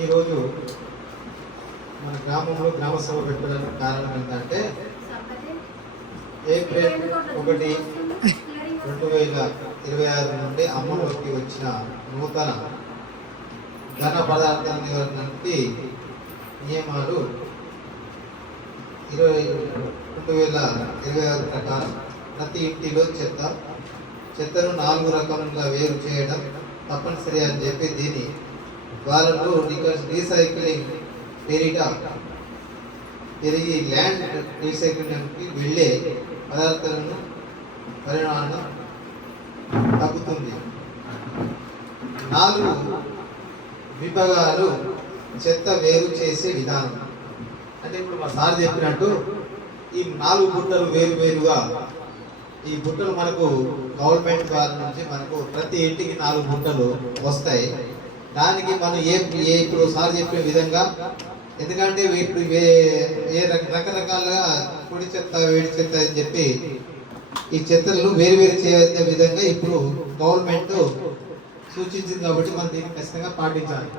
ఈరోజు మన గ్రామంలో గ్రామ సభ పెట్టడానికి కారణం ఏంటంటే ఏప్రిల్ 1, 2026 నుండి అమలులోకి వచ్చిన నూతన ఘన పదార్థాల నివారణకి నియమాలు 2026 ప్రకారం ప్రతి ఇంటిలో చెత్తను 4 రకాలుగా వేరు చేయడం తప్పనిసరి అని చెప్పి దీని వాళ్ళను రీసైక్లింగ్ పేరిట తిరిగి ల్యాండ్ రీసైక్లింగ్కి వెళ్ళే పదార్థాలను పరిమాణం తగ్గుతుంది. 4 విభాగాలు చెత్త వేరు చేసే విధానం. అంటే ఇప్పుడు మా సార్ చెప్పినట్టు ఈ 4 బుట్టలు వేరుగా ఈ బుట్టలు మనకు గవర్నమెంట్ వారి నుంచి మనకు ప్రతి ఇంటికి 4 బుట్టలు వస్తాయి. దానికి మనం ఇప్పుడు సార్ చెప్పిన విధంగా, ఎందుకంటే ఇప్పుడు రకరకాలుగా పొడి చెత్త వేడి చెత్త అని చెప్పి ఈ చెత్తలను వేరు చేసే విధంగా ఇప్పుడు గవర్నమెంట్ సూచించింది. కాబట్టి మనం దీన్ని ఖచ్చితంగా పాటించాలి.